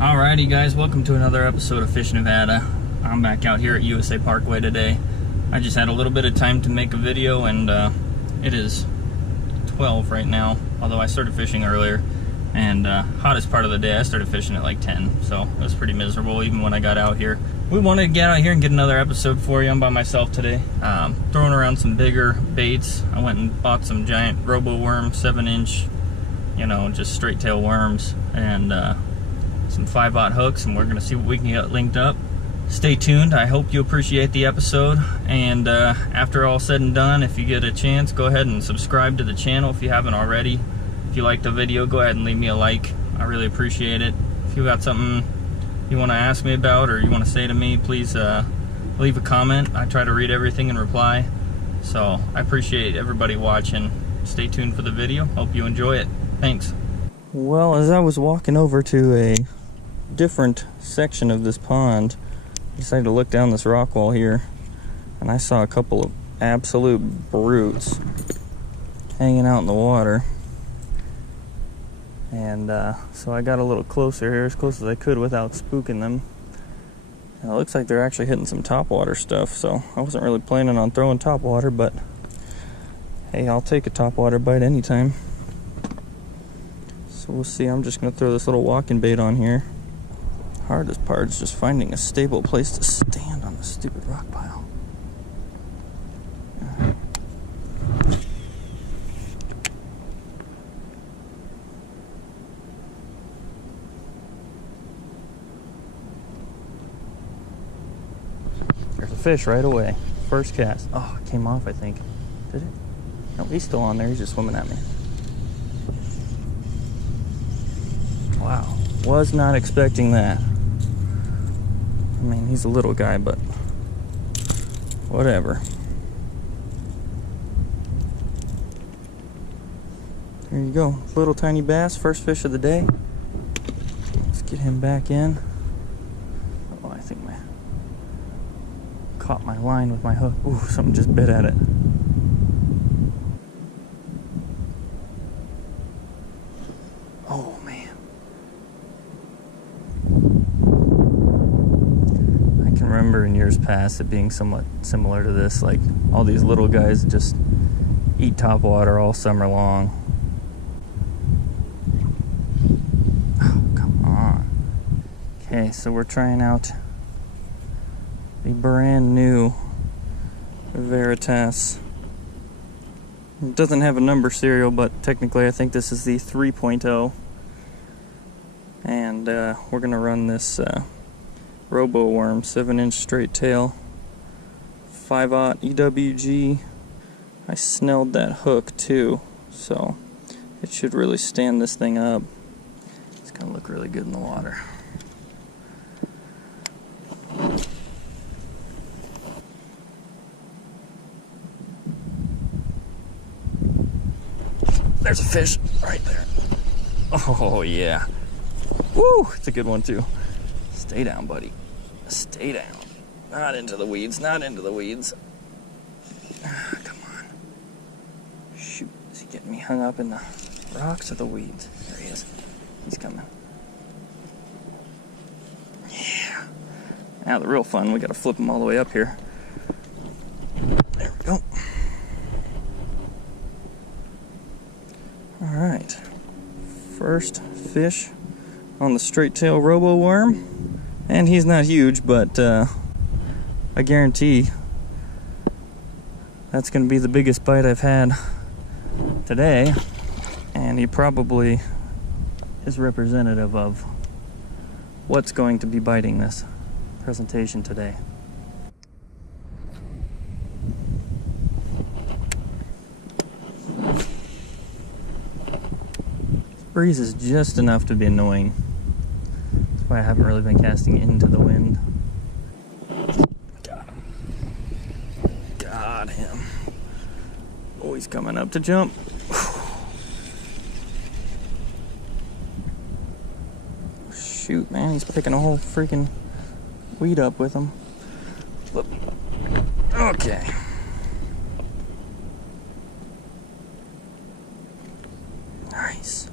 Alrighty guys, welcome to another episode of FishNevada. I'm back out here at USA Parkway today. I just had a little bit of time to make a video, and it is 12 right now, although I started fishing earlier. And hottest part of the day, I started fishing at like 10, so it was pretty miserable even when I got out here. We wanted to get out here and get another episode for you. I'm by myself today, throwing around some bigger baits. I went and bought some giant RoboWorm 7-inch, you know, just straight tail worms, and some 5/0 hooks, and we're gonna see what we can get linked up. Stay tuned. I hope you appreciate the episode, and after all said and done, if you get a chance, go ahead and subscribe to the channel if you haven't already. If you like the video, go ahead and leave me a like. I really appreciate it. If you got something you want to ask me about or you want to say to me, please leave a comment. I try to read everything and reply. So I appreciate everybody watching. Stay tuned for the video. Hope you enjoy it. Thanks. Well, as I was walking over to a different section of this pond, I decided to look down this rock wall here, and I saw a couple of absolute brutes hanging out in the water. And so I got a little closer here, as close as I could without spooking them. And it looks like they're actually hitting some topwater stuff, so I wasn't really planning on throwing topwater, but hey, I'll take a topwater bite anytime. So we'll see. I'm just going to throw this little walking bait on here. Hardest part is just finding a stable place to stand on this stupid rock pile. There's a fish right away. First cast. Oh, it came off, I think. Did it? No, he's still on there. He's just swimming at me. Wow. Was not expecting that. I mean, he's a little guy, but whatever. There you go. Little tiny bass. First fish of the day. Let's get him back in. Oh, I think I caught my line with my hook. Ooh, something just bit at it. Oh, man. I can remember in years past it being somewhat similar to this. Like, all these little guys just eat topwater all summer long. Oh, come on. Okay, so we're trying out the brand new Varitas. It doesn't have a number serial, but technically I think this is the 3.0. And we're going to run this RoboWorm 7-inch straight tail 5/0 EWG. I snelled that hook too, so it should really stand this thing up. It's going to look really good in the water. There's a fish right there. Oh, yeah. Woo! It's a good one, too. Stay down, buddy. Stay down. Not into the weeds. Not into the weeds. Come on. Shoot. Is he getting me hung up in the rocks or the weeds? There he is. He's coming. Yeah. Now the real fun, we got to flip him all the way up here. There we go. Alright, first fish on the straight tail RoboWorm, and he's not huge, but I guarantee that's going to be the biggest bite I've had today, and he probably is representative of what's going to be biting this presentation today. Breeze is just enough to be annoying. That's why I haven't really been casting into the wind. Got him. Got him. Oh, he's coming up to jump. Shoot, man, he's picking a whole freaking weed up with him. Look. Okay. Nice.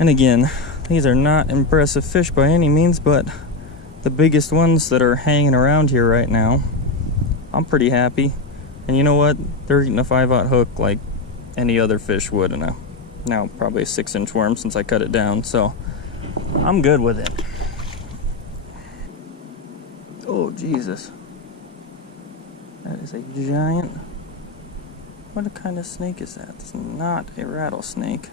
And again, these are not impressive fish by any means, but the biggest ones that are hanging around here right now, I'm pretty happy. And you know what? They're eating a 5/0 hook like any other fish would in a, now probably a 6-inch worm since I cut it down, so I'm good with it. Oh, Jesus. That is a giant. What kind of snake is that? It's not a rattlesnake.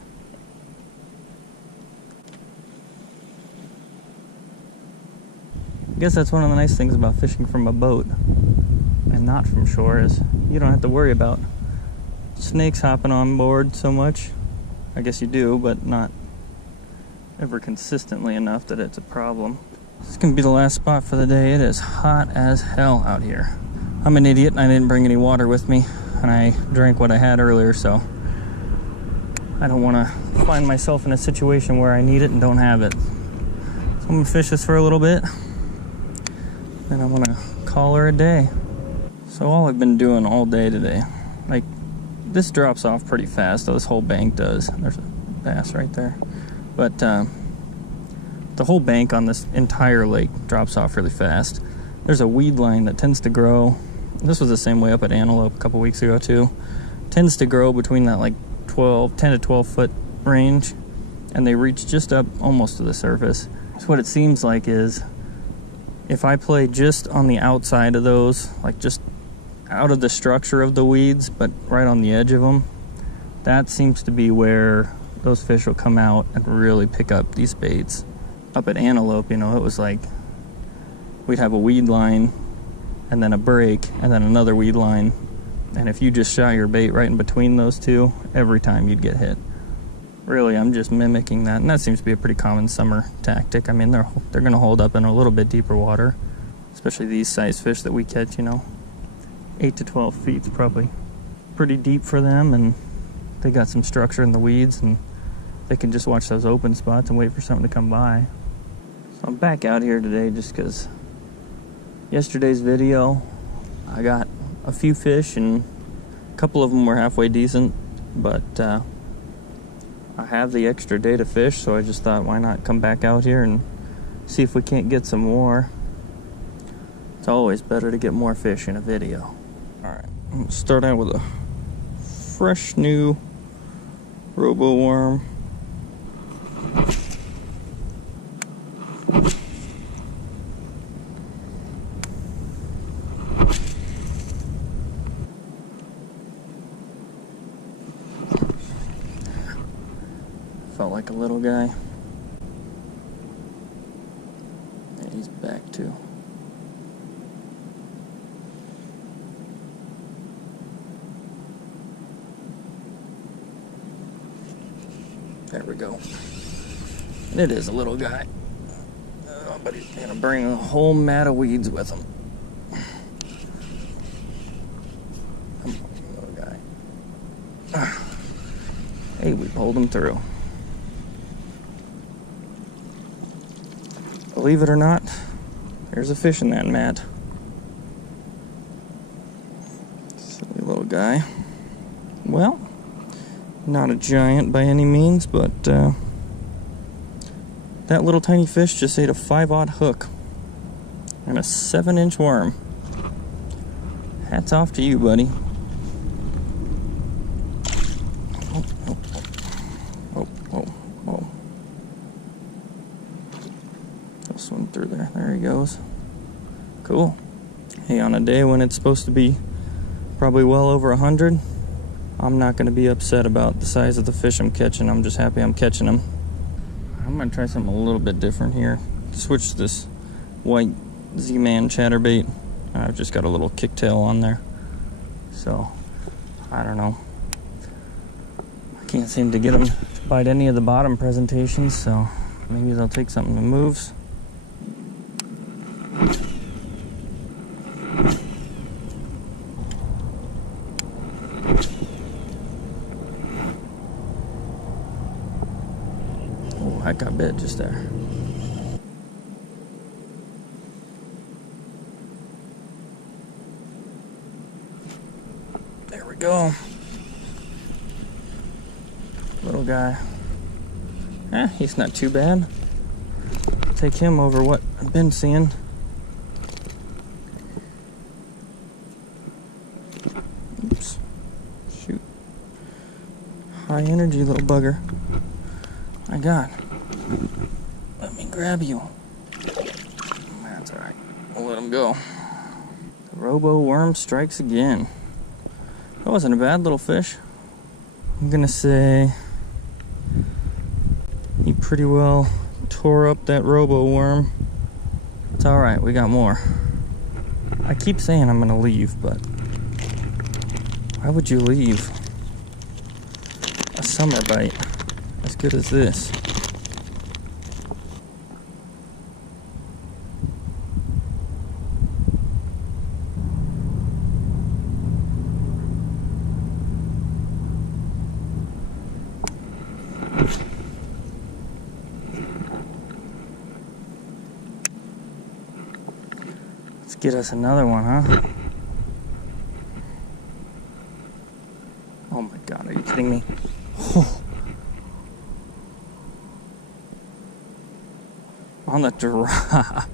I guess that's one of the nice things about fishing from a boat and not from shore, is you don't have to worry about snakes hopping on board so much. I guess you do, but not ever consistently enough that it's a problem. This is gonna be the last spot for the day. It is hot as hell out here. I'm an idiot and I didn't bring any water with me, and I drank what I had earlier, so I don't want to find myself in a situation where I need it and don't have it. So I'm gonna fish this for a little bit, then I'm gonna call her a day. So all I've been doing all day today, like, this drops off pretty fast, though this whole bank does. There's a bass right there. But the whole bank on this entire lake drops off really fast. There's a weed line that tends to grow. This was the same way up at Antelope a couple weeks ago too. Tends to grow between that like 10 to 12 foot range, and they reach just up almost to the surface. So what it seems like is, if I play just on the outside of those, like just out of the structure of the weeds, but right on the edge of them, that seems to be where those fish will come out and really pick up these baits. Up at Antelope, you know, it was like we'd have a weed line and then a break and then another weed line, and if you just shot your bait right in between those two, every time you'd get hit. Really, I'm just mimicking that, and that seems to be a pretty common summer tactic. I mean, they're going to hold up in a little bit deeper water, especially these size fish that we catch, you know. 8 to 12 feet is probably pretty deep for them, and they got some structure in the weeds, and they can just watch those open spots and wait for something to come by. So I'm back out here today just because yesterday's video, I got a few fish, and a couple of them were halfway decent, but I have the extra day to fish, so I just thought, why not come back out here and see if we can't get some more. It's always better to get more fish in a video. Alright, I'm gonna start out with a fresh new RoboWorm. Felt like a little guy. Yeah, he's back too. There we go. And it is a little guy. Oh, but he's gonna bring a whole mat of weeds with him. Come on, little guy. Hey, we pulled him through. Believe it or not, there's a fish in that mat. Silly little guy. Well, not a giant by any means, but that little tiny fish just ate a 5/0 hook and a 7-inch worm. Hats off to you, buddy. Oh, oh, oh, oh, oh. He'll swim through there. There he goes. Cool. Hey, on a day when it's supposed to be probably well over 100, I'm not going to be upset about the size of the fish I'm catching. I'm just happy I'm catching them. I'm going to try something a little bit different here. Switch this white Z-Man Chatterbait. I've just got a little kicktail on there. So, I don't know. I can't seem to get them to bite any of the bottom presentations, so maybe they'll take something that moves. I got bit just there. There we go. little guy. He's not too bad. Take him over what I've been seeing. Oops. Shoot. High energy little bugger. My God. Let me grab you. That's alright. We'll let him go. The Roboworm strikes again. That wasn't a bad little fish. I'm gonna say he pretty well tore up that Roboworm. It's alright, we got more. I keep saying I'm gonna leave, but why would you leave a summer bite as good as this? Let's get us another one, huh? Oh my God, are you kidding me? Oh. On the drop.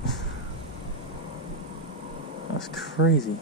That's crazy.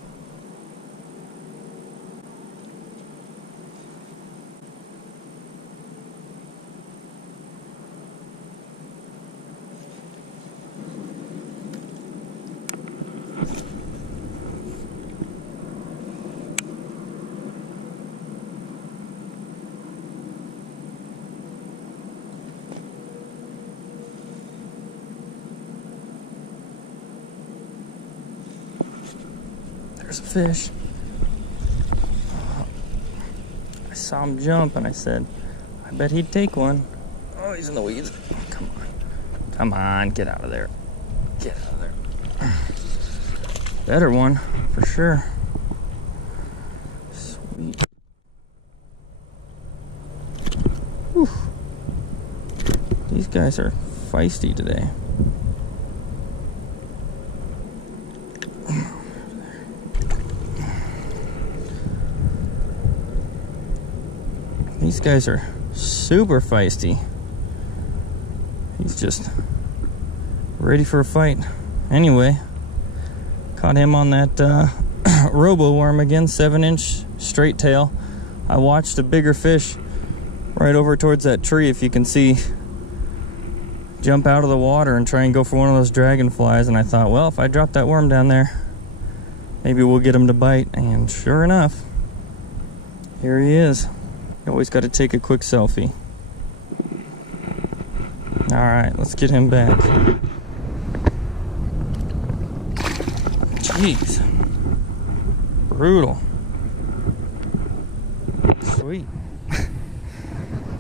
There's a fish. I saw him jump and I said, I bet he'd take one. Oh, he's in the weeds. Come on. Come on, get out of there. Get out of there. Better one, for sure. Sweet. Whew. These guys are feisty today. These guys are super feisty. He's just ready for a fight. Anyway, caught him on that Roboworm again, 7-inch straight tail. I watched a bigger fish right over towards that tree, if you can see, jump out of the water and try and go for one of those dragonflies. And I thought, well, if I drop that worm down there, maybe we'll get him to bite. And sure enough, here he is. You always got to take a quick selfie. Alright, let's get him back. Jeez. Brutal. Sweet.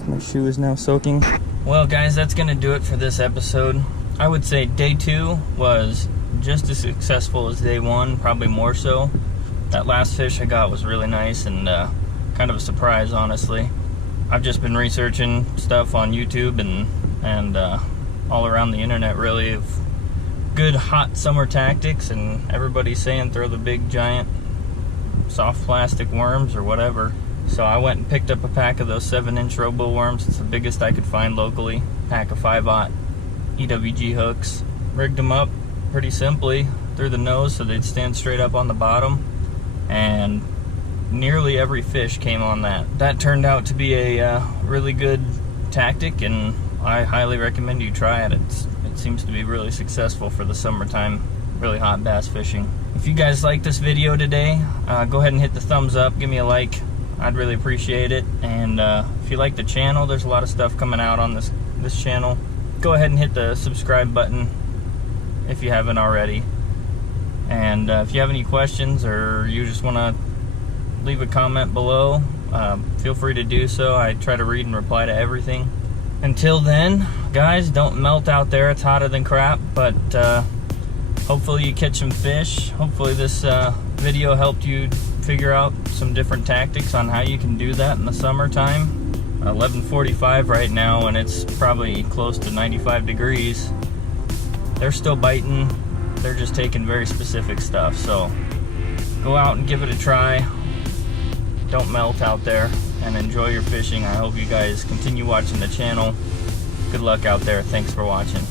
My shoe is now soaking. Well, guys, that's going to do it for this episode. I would say day 2 was just as successful as day 1, probably more so. That last fish I got was really nice and kind of a surprise, honestly. I've just been researching stuff on YouTube and all around the internet, really, of good hot summer tactics, and everybody's saying throw the big giant soft plastic worms or whatever. So I went and picked up a pack of those 7-inch Roboworms. It's the biggest I could find locally. Pack of 5/0 EWG hooks. Rigged them up pretty simply through the nose so they'd stand straight up on the bottom, and nearly every fish came on that. That turned out to be a really good tactic, and I highly recommend you try it. It seems to be really successful for the summertime, really hot bass fishing. If you guys like this video today, go ahead and hit the thumbs up, give me a like. I'd really appreciate it. And if you like the channel, there's a lot of stuff coming out on this channel. Go ahead and hit the subscribe button if you haven't already. And if you have any questions or you just want to leave a comment below, feel free to do so. I try to read and reply to everything. Until then, guys, don't melt out there. It's hotter than crap, but hopefully you catch some fish. Hopefully this video helped you figure out some different tactics on how you can do that in the summertime. 11:45 right now, and it's probably close to 95 degrees. They're still biting. They're just taking very specific stuff. So go out and give it a try. don't melt out there, and enjoy your fishing. I hope you guys continue watching the channel. Good luck out there. Thanks for watching.